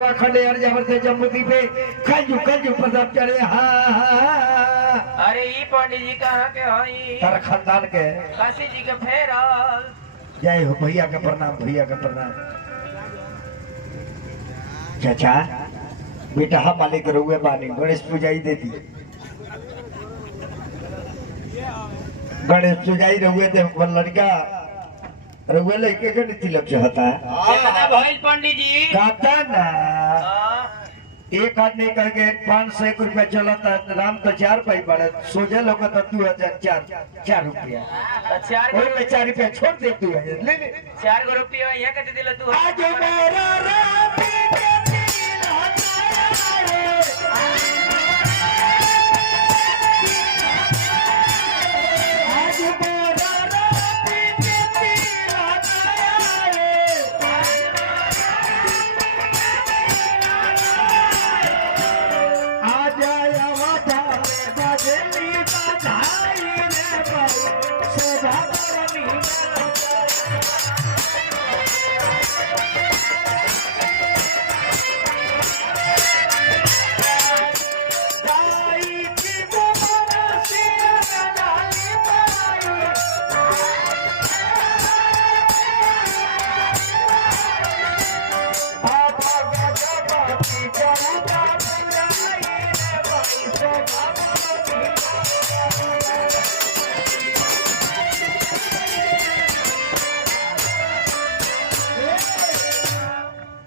खंडे यार जबर से जम्मूदी पे खंजू प्रताप चढ़े। हाँ अरे ई पंडित जी कहाँ के हई? तारा खानदान के काशी जी के फेरल। जय हो भैया का प्रणाम, भैया का प्रणाम। चाचा बेटा हम मालिक रुए बानी गणेश पूजाई दे दी, गणेश पूजाई रुए दे लड़का रुए लड़के के तिलक चाहता है। कितना भइल पंडित जी? कहता ना एक आदमी कह के 500 रुपया चलता राम तो 4 पाई पड़े सोचे लोग तो 2004 रुपया में 4 रुपया छोड़ दे तू ले ले 4 रुपया यहाँ कते दिल तू? आज मेरा राम के दिल आज मेरा राम के दिल आज आया वादा बदली बधाई रे भाई सदा करनी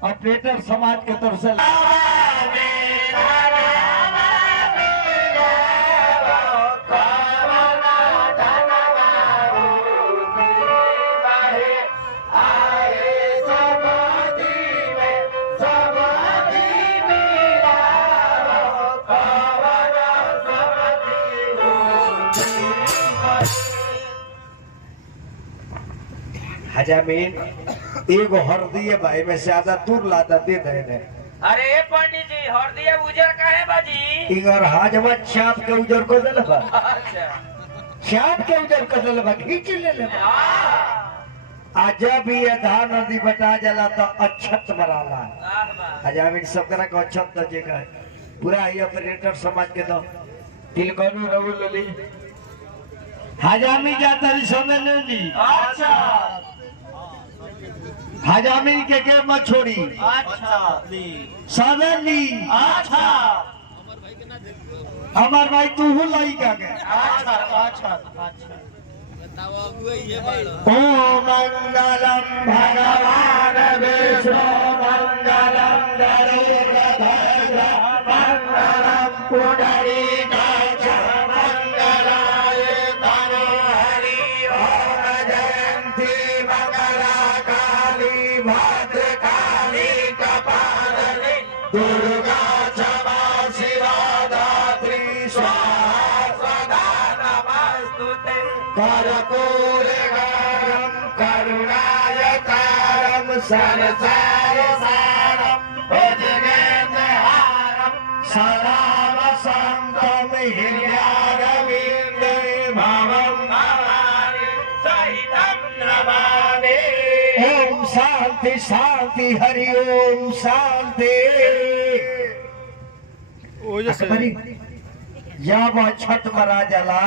ऑपरेटर समाज के तरफ से हजामीन एगो हरदी भाई में ज्यादा दूर लादा दे दे। अरे पंडित जी हरदिया उजर काहे बाजी? इगर हाजमा छाप के उजर को देले बा। अच्छा छाप के उजर को देले बा, खींच ले बा। आज भी ये धान नदी बटा जला तो अच्छत मराला हजामीन सब तरह का अच्छत तो जगह है पूरा ये ऑपरेटर समाज के तो तिलकनु रउल ली हजामी जाता री समय ली। अच्छा हजामी के मत छोड़ी। अच्छा सदनी अच्छा हमार भाई तू हूँ लड़का के। अच्छा अच्छा ओ मंगलम भगवान विष्णु मंगलम गरुड़ध्वज मंगलम पुंडरीकाक्ष मंगलाय तनोहरि ओम जयंती मंगला काली भद्रकाली कपालिनी दुर्गा क्षमा शिवा धात्री स्वाहा सदा नमस्तुते कर्पूरगौरं करुणायतारं संसार सारं भुजगेन्द्रहारं सदा वसन्तं हृदयारविन्दे भवं भवानी सहितं नमामि। ओम शांति शांति हरि ओम शांति। जब छठ मरा जला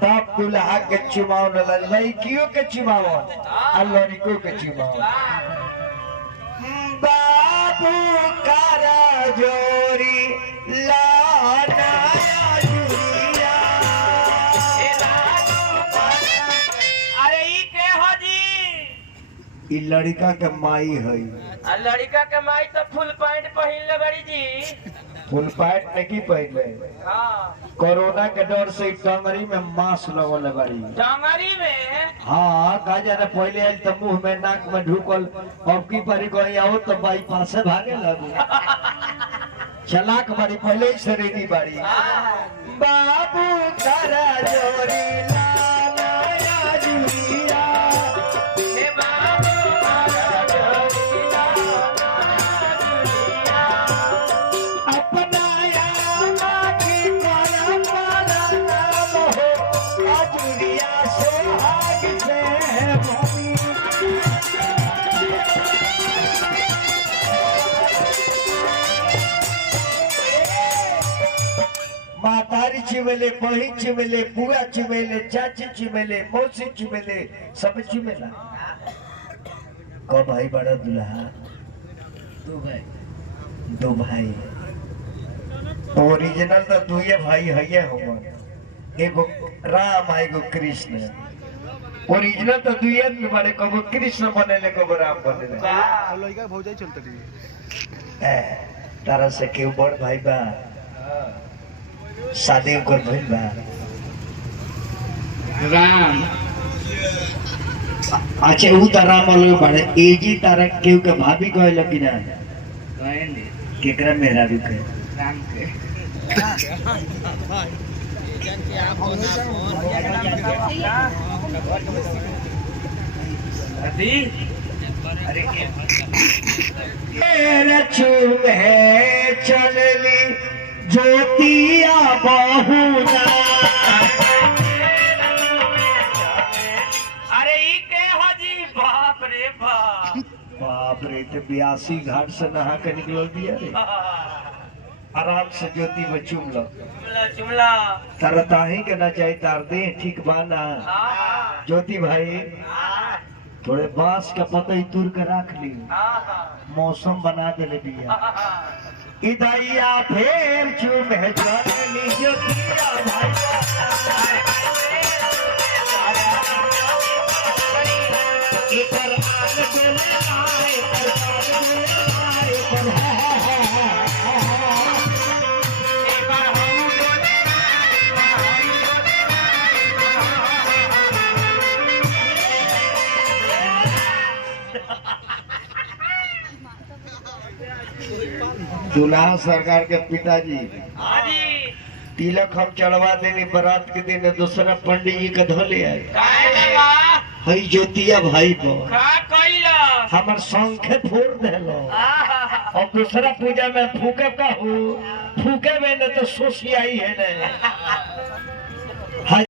तब दुल्हा के चुमाव लड़कियों के चुमाव और लड़कों के चुमाव। बाबू करा जोरी लाना जुरिया। अरे ई के हो जी? ई लड़का के माई है। लड़का के माई तो फुल पैंट पहन ले बड़ी जी। फुल पैंट नहीं पहले हाँ कोरोना के डर से टंगरी में मांस लगल बड़ी। डांगरी में? हाँ कहा जाने पहले आयल तो मुंह में नाक में ढुकल अब की परी गई आओ तो बाई पासे भागे लगू। चलाक बड़ी पहले ही शरीरी बड़ी। बाबू करा जोरी लाना या जुरिया। हे बाबू करा जोरी लाना जुरिया। अपना यामा की परंपरा नाम हो अजुरिया सोहाग से भूमि। चुमेले, बहन चुमेले, बुआ चुमेले, चाची चुमेले, मौसी चुमेले, सब चुमेला। को भाई बड़ा दुल्हा? दो भाई। ओरिजिनल तो दुए भाई है हम, एगो राम एगो कृष्ण। ओरिजिनल तो दुए में बड़े, कबो कृष्ण बनेले कबो राम बनेले। लइका भौजाई चलतली तारा से केहू बड़ भाई बा, शादी ओकर भइल बा? राम अच्छा ऊ त राम अलग बाड़े, एजी तारा केहू के भाभी कहल कि ना? कहले केकरा मेहरा रुके? राम के अभी अरे चुमे चलली ज्योतिया बहुना। अरे ई के हाजी बाप रे बाप बाप रे, तो 82 घाट से नहा के निकल दिया रे। आराम से ज्योति में चुम लो। चुमला चुमला तारा ताही के ना चाहे तार दे ठीक बाना। ज्योति भाई थोड़े बांस के पतई तुर के रख ली, मौसम बना देले बिया। इदैया फेर चुमे चलनी ज्योतिया भाई। इकर आन बोले आए, पर आन बोले आए, पर दुल्हा सरकार के पिताजी हाजी तिलक हम चढ़वा देनी बारात के दिन, दूसरा पंडित जी के धोले आए। काहे बाबा हई ज्योतिया भाई को का कइला हमर संखे फोड़ देलो। और दूसरा पूजा में फूके का हूँ, फूके में न तो सोसियाई है।